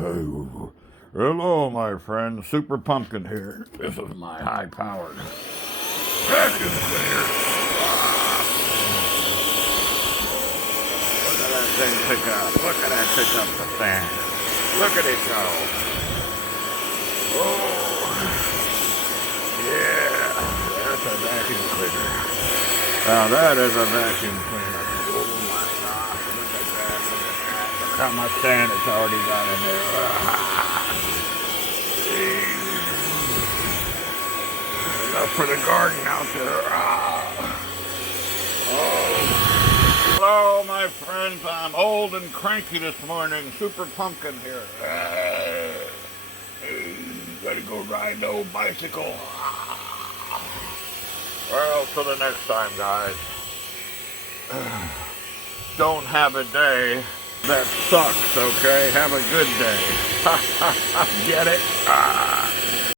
Hello, my friend. Super Pumpkin here. This is my high-powered vacuum cleaner. Look at that thing pick up. Look at that pick up the sand. Look at it go. Oh, yeah. That's a vacuum cleaner. Now that is a vacuum cleaner. Oh my gosh, look at that. Look how much sand it's already got in there. Enough for the garden out there. Oh. Hello, my friends. I'm old and cranky this morning. Super Pumpkin here. Gotta go ride the old bicycle. Well, till the next time, guys. Don't have a day that sucks, okay? Have a good day. Get it?